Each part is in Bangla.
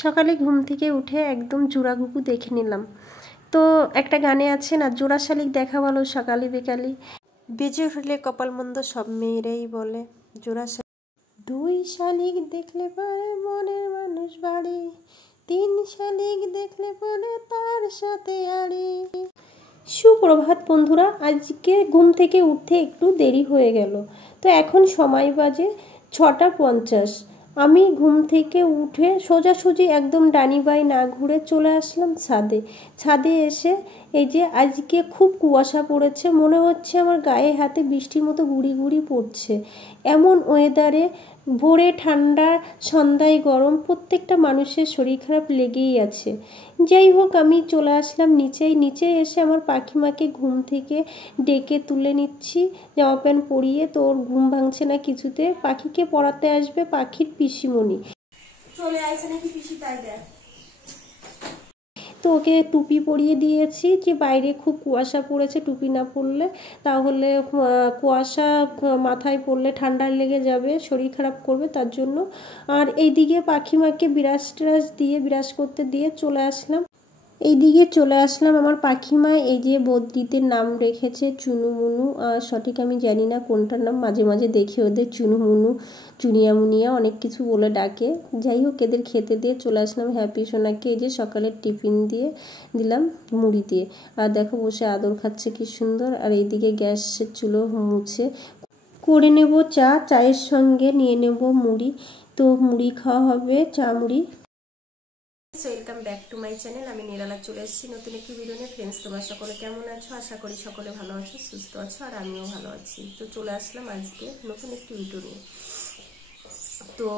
সকালে ঘুম থেকে উঠে একদম জোড়াঘুঘু দেখে নিলাম। তো একটা গানে আছে না, জোড়া শালিক দেখা ভালো সকালে বিকালে, বেজে উঠলে কপাল মন্দ সব মেয়েরাই বলে। জোড়া শালিক, দুই শালিক দেখলে পরে মনের মানুষ বাড়ি, তিন শালিক দেখলে পরে তার সাথে আড়ি। সুপ্রভাত বন্ধুরা, আজকে ঘুম থেকে উঠতে একটু দেরি হয়ে গেল। তো এখন সময় বাজে 6টা 50। আমি ঘুম থেকে উঠে সোজাসুজি একদম ডানি বাই না ঘুরে চলে আসলাম ছাদে। ছাদে এসে এই যে আজকে খুব কুয়াশা পড়েছে, মনে হচ্ছে আমার গায়ে হাতে বৃষ্টির মতো গুড়ি গুড়ি পড়ছে। এমন ওয়েদারে ভোরে ঠান্ডা, সন্ধ্যায় গরম, প্রত্যেকটা মানুষের শরীর খারাপ লেগেই আছে। যাই হোক, আমি চলে আসলাম নিচে এসে আমার পাখিমাকে ঘুম থেকে ডেকে তুলে নিচ্ছি, জামা প্যান্ট পরিয়ে। তো ওর ঘুম ভাঙছে না কিছুতে। পাখিকে পড়াতে আসবে পাখির পিসিমণি, চলে আসছে নাকি পিসি, তাই দেখ। তো ওকে টুপি পরিয়ে দিয়েছি, যে বাইরে খুব কুয়াশা পড়েছে, টুপি না পরলে তাহলে কুয়াশা মাথায় পড়লে ঠান্ডা লেগে যাবে, শরীর খারাপ করবে, তার জন্য। আর এইদিকে পাখিমাকে বিরাজ টিরাজ দিয়ে, বিরাজ করতে দিয়ে চলে আসলাম। এইদিকে চলে আসলাম আমার পাখিমা এই যে বদ্রিতের নাম রেখেছে চুনুমুনু। সঠিক আমি জানি না কোনটার নাম, মাঝে মাঝে দেখি ওদের চুনুমুনু, চুনিয়া মুনিয়া অনেক কিছু বলে ডাকে। যাই হোক, এদের খেতে দিয়ে চলে আসলাম হ্যাপি সোনাকে। এই যে সকালের টিফিন দিয়ে দিলাম মুড়ি দিয়ে। আর দেখো বসে আদর খাচ্ছে কি সুন্দর। আর এইদিকে গ্যাসের চুলো মুছে করে নেব চা, চায়ের সঙ্গে নিয়ে নেব মুড়ি। তো মুড়ি খাওয়া হবে, চা মুড়ি। Welcome back to my channel. আমি নিরালা চলে এসেছি নতুন একটি ভিডিও নিয়ে। ফ্রেন্ডস, তোমরা সকলে কেমন আছো? আশা করি সকলে ভালো আছো, সুস্থ আছো, আর আমিও ভালো আছি। তো চলে আসলাম আজকে নতুন একটি ভিডিও নিয়ে। তো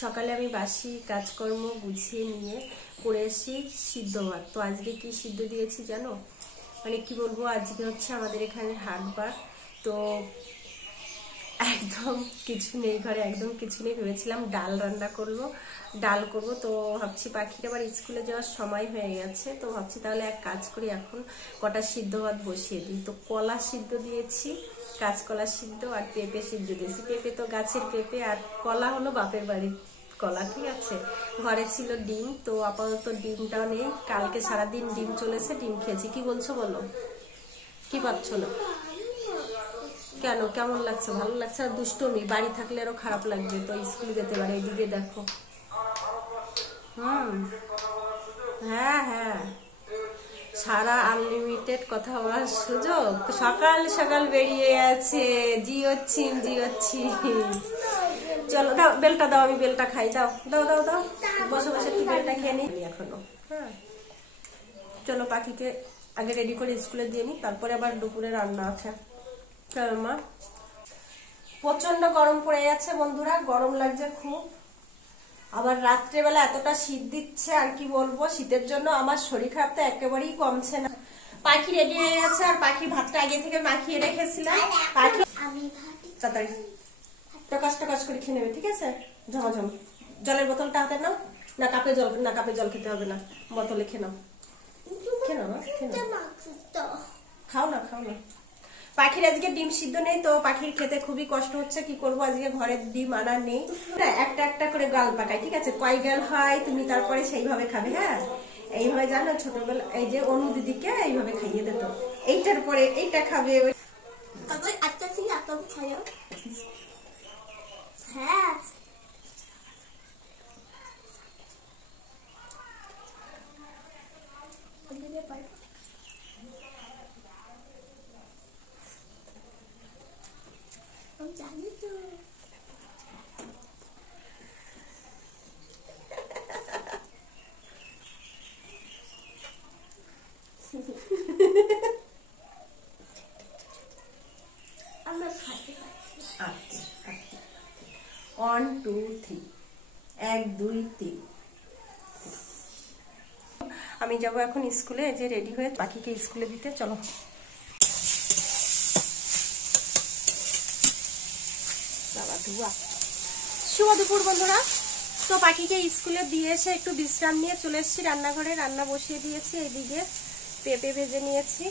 সকালে আমি বাসি কাজকর্ম গুছিয়ে নিয়ে করে এসেছি সিদ্ধ ভাত। তো আজকে কি সিদ্ধ দিয়েছি জানো? মানে কি বলবো, আজকে হচ্ছে আমাদের এখানে হাটবার। তো একদম কিছু নেই ঘরে, একদম কিছু নেই। ভেবেছিলাম ডাল রান্না করবো, ডাল করব। তো ভাবছি পাখির আবার স্কুলে যাওয়ার সময় হয়ে গেছে। তো ভাবছি তাহলে এক কাজ করি, এখন কটা সিদ্ধ ভাত বসিয়ে দিই। তো কলা সিদ্ধ দিয়েছি, কাঁচকলা সিদ্ধ, আর পেঁপে সিদ্ধ দিয়েছি। পেঁপে তো গাছের পেঁপে, আর কলা হলো বাপের বাড়ির কলা, ঠিক আছে। ঘরে ছিল ডিম, তো আপাতত ডিমটাও নেই। কালকে সারাদিন ডিম চলেছে, ডিম খেয়েছি। কি বলছো বলো, কি পাচ্ছ না কেন? কেমন লাগছে? ভালো লাগছে? আর দুষ্টমি বাড়ি থাকলে আরো খারাপ লাগবে, তো স্কুলে যেতে পারে। এইদিকে দেখো, হ্যাঁ হ্যাঁ, সারা আনলিমিটেড কথা বলার সুযোগ। সকাল সকাল বেরিয়ে আছে, জিওচ্ছি জিওচ্ছি। চলো দাও, বেলটা দাও, আমি বেলটা খাই। দাও দাও দাও দাও, বসে বসে একটু বেলটা খেয়ে নিই এখনো। হ্যাঁ, চলো পাখিকে আগে রেডি করে স্কুলে দিয়ে নিই, তারপরে আবার দুপুরে রান্না আছে। চলো মা। প্রচন্ড গরম পড়ে যাচ্ছে বন্ধুরা, গরম লাগছে খুব। আবার রাত্রেবেলা এতটা শীত দিচ্ছে, আর কি বলবো, শীতের জন্য আমার শরীর খারাপ তো একেবারেই কমছে না। পাখি রেডি হয়ে গেছে, আর পাখি ভাতটা আগে থেকে মাখিয়ে রেখেছিলাম। পাখি তাড়াতাড়ি টকাস টকাস করে খেয়ে নেবে, ঠিক আছে। ঝমাঝম। জলের বোতলটা হাতে নাও। না কাপে জল, না কাপে জল খেতে হবে না, বোতলে খেয়ে নাও। খেয়ে নাও, খাও না, খাও না। পাখির আজকে ডিম সিদ্ধ নেই, তো পাখির খেতে খুবই কষ্ট হচ্ছে। কি করবো, আজকে ঘরের ডিম আনা নেই। একটা একটা করে গাল পাকাই, ঠিক আছে। কয় গাল হয় তুমি তারপরে সেইভাবে খাবে। হ্যাঁ, এইভাবে জানো ছোটবেলা এই যে অনু দিদিকে এইভাবে খাইয়ে দিত। এইটার পরে এইটা খাবে। হ্যাঁ, জানি তো। 1 2 3, 1 2 3। আমি যাবো এখন স্কুলে, যে রেডি হয়ে পাখিকে স্কুলে দিতে। চলো। শুভ দুপুর বন্ধুরা। তো পাখিকে স্কুলে দিয়ে এসে একটু বিশ্রাম নিয়ে চলে এসেছি রান্নাঘরে। রান্না বসিয়ে দিয়েছি। এইদিকে পেঁপে ভেজে নিয়েছি,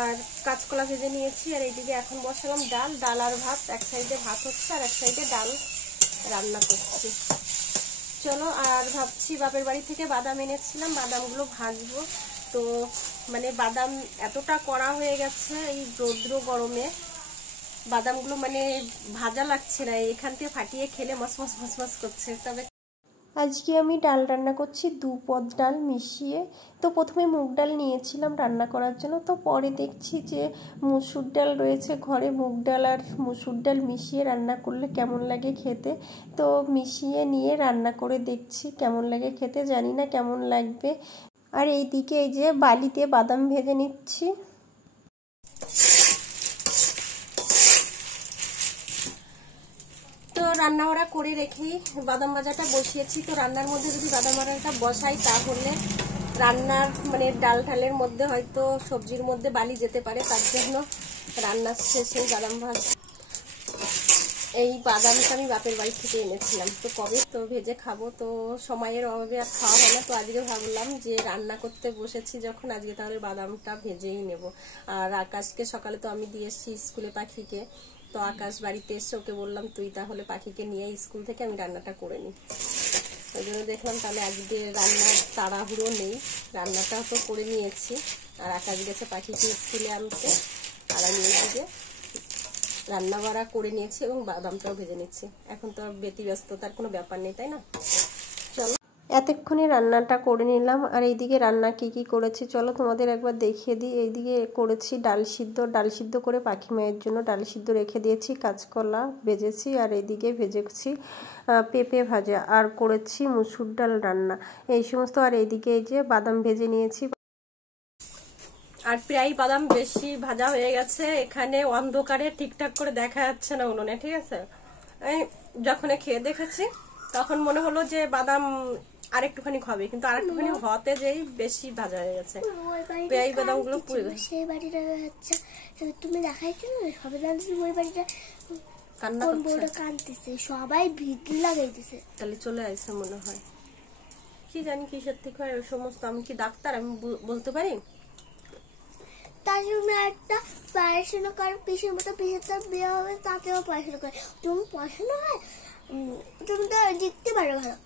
আর কাঁচকলা ভেজে নিয়েছি। আর এইদিকে এখন বসালাম ডাল। ডাল আর ভাত, এক সাইডে ভাত হচ্ছে আর এক সাইডে ডাল রান্না করছি। চলো, আর ভাবছি বাপের বাড়ি থেকে বাদাম এনেছিলাম, বাদামগুলো ভাজবো। তো মানে বাদাম এতটা কড়া হয়ে গেছে এই রৌদ্র গরমে, বাদামগুলো মানে ভাজা লাগছে না, এখান থেকে ফাটিয়ে খেলে মসমস মসমস করছে। তবে আজকে আমি ডাল রান্না করছি, 2 পদ ডাল মিশিয়ে। তো প্রথমে মুগ ডাল নিয়েছিলাম রান্না করার জন্য, তো পরে দেখছি যে মুসুর ডাল রয়েছে ঘরে, মুগ ডাল আর মুসুর ডাল মিশিয়ে রান্না করলে কেমন লাগে খেতে। তো মিশিয়ে নিয়ে রান্না করে দেখছি কেমন লাগে খেতে, জানি না কেমন লাগবে। আর এইদিকে এই যে বালিতে বাদাম ভেজে নিচ্ছি। তো রান্না বাড়া করে রেখেই বাদাম ভাজাটা বসিয়েছি। তো রান্নার মধ্যে যদি বাদাম ভাজাটা বসাই তাহলে রান্নার মানে ডাল ঢালের মধ্যে হয়তো সবজির মধ্যে বালি যেতে পারে, তার জন্য রান্নার শেষে বাদাম ভাজা। এই বাদামটা আমি বাপের বাড়ি থেকে এনেছিলাম, তো কবে তো ভেজে খাবো, তো সময়ের অভাবে আর খাওয়া হয় না। তো আজকে ভাবলাম যে রান্না করতে বসেছি যখন, আজকে তাহলে বাদামটা ভেজেই নেব। আর আকাশকে সকালে তো আমি দিয়ে এসেছি স্কুলে পাখিকে, তো আকাশ বাড়িতে এসে ওকে বললাম তুই তাহলে পাখিকে নিয়ে স্কুল থেকে আমি রান্নাটা করে নিই। ওই জন্য দেখলাম তাহলে আজকে রান্নার তাড়াহুড়ো নেই, রান্নাটা তো করে নিয়েছি। আর আকাশ গেছে পাখিকে স্কুলে আনতে, আর আমি এদিকে রান্না বাড়া করে নিয়েছি এবং বাদামটাও ভেজে নিচ্ছি। এখন তো ব্যতিব্যস্ততার কোনো ব্যাপার নেই, তাই না? চলো, এতক্ষণে রান্নাটা করে নিলাম। আর এইদিকে রান্না কি করেছি চলো তোমাদের একবার দেখিয়ে দিই। এইদিকে করেছি ডাল সিদ্ধ করে পাখি মায়ের জন্য ডাল সিদ্ধ রেখে দিয়েছি, কাঁচকলা ভেজেছি, আর এইদিকে ভেজেছি পেঁপে ভাজা, আর করেছি মুসুর ডাল রান্না, এই সমস্ত। আর এইদিকে এই যে বাদাম ভেজে নিয়েছি। আর প্রায় বাদাম বেশি ভাজা হয়ে গেছে, এখানে অন্ধকারে ঠিকঠাক করে দেখা যাচ্ছে না উনুনে, ঠিক আছে? আমি যখন খেয়ে দেখেছি তখন মনে হলো যে বাদাম আরেকটুখানি হবে, কিন্তু আরেকটুখানি হতে যেই বেশি ভাজা হয়ে গেছে, প্রায় বাদাম গুলো পুড়ে গেছে। সেই বাড়িটা হচ্ছে তুমি দেখাইছো না, সবাই জানছে ওই বাড়িটা কান্না করছে, কাঁদতেছে, সবাই ভিড় লাগাইতেছে। তাহলে চলে আসছে মনে হয়, কি জানি কিসের থেকে হয় ওই সমস্ত। আমি কি ডাক্তার, আমি বলতে পারি? তার জন্য একটা পড়াশোনা কর, পিসের মতো পিসের তার বিয়ে হবে, তাতেও পড়াশোনা করে। তুমি পড়াশোনা হয়, তুমি তো দেখতে পারো ভালো,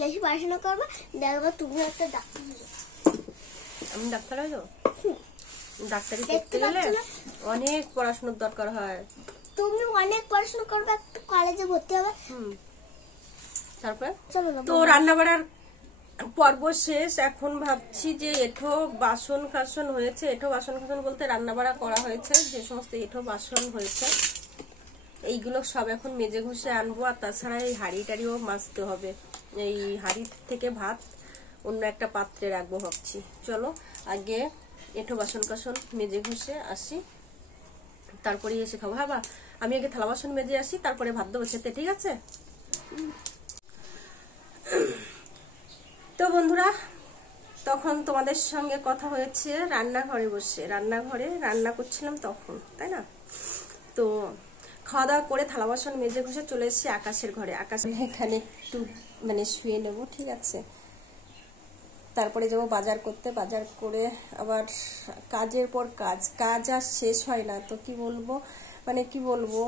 বেশি পড়াশোনা করবে, দেখবো তুমি একটা ডাক্তার হয়ে যাবে। আমি ডাক্তার হয়ে যাবো? ডাক্তারি দেখতে গেলে অনেক পড়াশোনার দরকার হয়। তুমি অনেক পড়াশোনা করবে, একটা কলেজে ভর্তি হবে। তারপর তো রান্না বাড়ার পর্ব শেষ। এখন ভাবছি যে এঁঠো বাসন কাসন হয়েছে, এঁঠো বাসন কাসন বলতে রান্না বাড়া করা হয়েছে যে সমস্ত এঁঠো বাসন হয়েছে, এইগুলো সব এখন মেজে ঘষে আনবো। আর তাছাড়া এই হাঁড়ি টাড়িও মাজতে হবে, এই হাঁড়ি থেকে ভাত অন্য একটা পাত্রে রাখবো ভাবছি। চলো আগে এঁঠো বাসন কাসন মেজে ঘষে আসি, তারপরে এসে খাবো। হ্যাঁ বা আমি আগে থালা বাসন মেজে আসি, তারপরে ভাত দেবো খেতে, ঠিক আছে? তো বন্ধুরা, তখন তোমাদের সঙ্গে কথা হয়েছে রান্নাঘরে বসে, রান্নাঘরে রান্না করছিলাম তখন, তাই না? তো খাওয়া দাওয়া করে থালা বাসন মেজে ঘষে চলে এসেছি আকাশের ঘরে। আকাশ এখানে একটু মানে শুয়ে নেব, ঠিক আছে? তারপরে যাবো বাজার করতে, বাজার করে আবার কাজের পর কাজ আর শেষ হয় না। তো কি বলবো, মানে কি বলবো,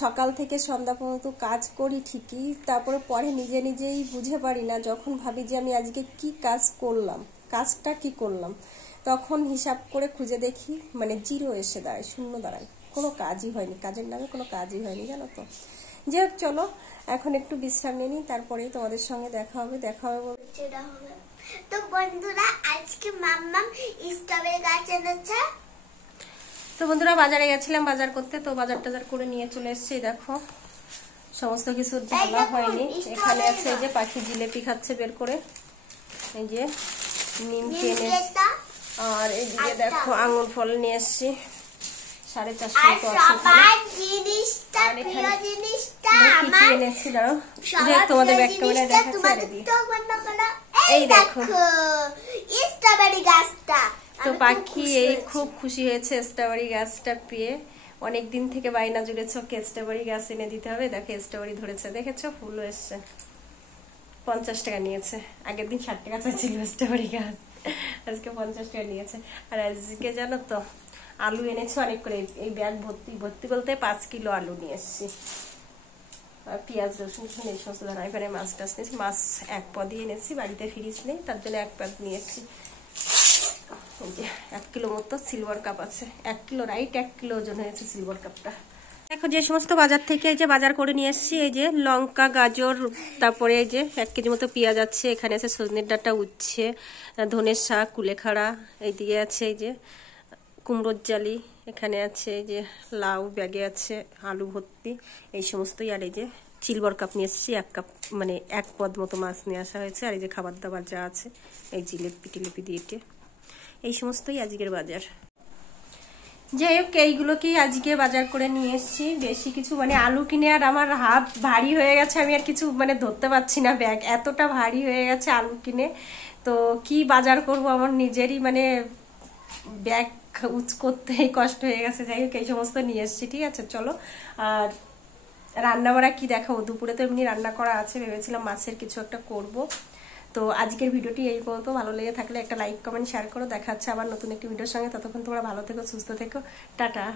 সকাল থেকে সন্ধ্যা পর্যন্ত কাজ করি ঠিকই, তারপরে পরে নিজেই বুঝে পারি না। যখন ভাবি যে আমি আজকে কি কাজ করলাম, কাজটা কি করলাম, তখন হিসাব করে খুঁজে দেখি মানে জিরো এসে দাঁড়ায়, শূন্য দাঁড়ায়, কোনো কাজই হয়নি, কাজের নামে কোনো কাজই হয়নি, জানো তো? যাই হোক, চলো এখন একটু বিশ্রাম নিয়ে নিই, তারপরেই তোমাদের সঙ্গে দেখা হবে। তো বন্ধুরা, আজকে মাম্মাম স্ট্রবেরি গাছ এনেছে। তো বন্ধুরা, বাজারে গেছিলাম বাজার করতে, তো বাজার টাজার করে নিয়ে চলে এসেছি। দেখো সমস্ত কিছু ঢালা হয়নি, এখানে আছে এই যে পাখি জিলেপি খাচ্ছে বের করে, এই যে নিমকি এনেছি, আর এইদিকে দেখো আঙুর ফল নিয়ে এসেছি 450 তোমাদের ব্যাগ ক্যামেরায় দেখাচ্ছি। এই দেখো স্ট্রবেরি গাছটা, তো পাখি এই খুব খুশি হয়েছে স্ট্রবেরি গাছটা পেয়ে, অনেক দিন থেকে বাইনা জুড়েছে ওকে স্ট্রবেরি গাছ এনে দিতে হবে। দেখো স্ট্রবেরি ধরেছে, দেখেছো ফুল এসছে। 50 টাকা নিয়েছে, আগের দিন 60 টাকা চাইছিল স্ট্রবেরি গাছ, আজকে 50 টাকা নিয়েছে। আর আজকে জানো তো আলু এনেছে অনেক করে, এই ব্যাগ ভর্তি বলতে 5 কিলো আলু নিয়ে এসছি। পেঁয়াজ রসুন এই সমস্ত ধরা। এখানে মাছ টাছ নিয়েছি, মাছ 1 পদ দিয়ে এনেছি, বাড়িতে ফ্রিজ নেই তার জন্য 1 পদ নিয়েছি। এই যে 1 কিলো মতো সিলভার কাপ আছে, 1 কিলো রাইট 1 কিলো ওজন হয়েছে সিলভার কাপটা। দেখো যে সমস্ত বাজার থেকে এই যে বাজার করে নিয়ে এসেছি, এই যে লঙ্কা, গাজর, তারপরে এই যে 1 কেজি মতো পেঁয়াজ আছে, এখানে আছে সজনের ডাঁটা, উচ্ছে, ধনের শাক, কুলেখাড়া, এইদিকে আছে এই যে কুমড়োর জালি, এখানে আছে এই যে লাউ, ব্যাগে আছে আলু ভর্তি, এই সমস্তই। আর এই যে সিলভার কাপ নিয়ে এসেছি, 1 কাপ মানে 1 পদ মতো মাছ নিয়ে আসা হয়েছে। আর এই যে খাবার দাবার যা আছে, এই জিলেপি টিলেপি দিয়ে এই সমস্তই আজকের বাজার। যাই হোক, এইগুলোকেই আজকে বাজার করে নিয়ে এসেছি। বেশি কিছু মানে আলু কিনে আর আমার হাত ভারী হয়ে গেছে, আমি আর কিছু মানে ধরতে পারছি না, ব্যাগ এতটা ভারী হয়ে গেছে আলু কিনে। তো কি বাজার করব, আমার নিজেরই মানে ব্যাগ উঁচ করতেই কষ্ট হয়ে গেছে। যাই হোক, এই সমস্ত নিয়ে এসেছি। ঠিক আছে, চলো। আর রান্না বাড়া কি দেখাবো, দুপুরে তো এমনি রান্না করা আছে, ভেবেছিলাম মাছের কিছু একটা করব। তো আজকের ভিডিওটি এই পর্যন্ত। ভালো লেগে থাকলে একটা লাইক, কমেন্ট, শেয়ার করো। দেখা হচ্ছে আবার নতুন একটি ভিডিওর সঙ্গে। ততক্ষণ তোমরা ভালো থেকো, সুস্থ থেকো, টাটা।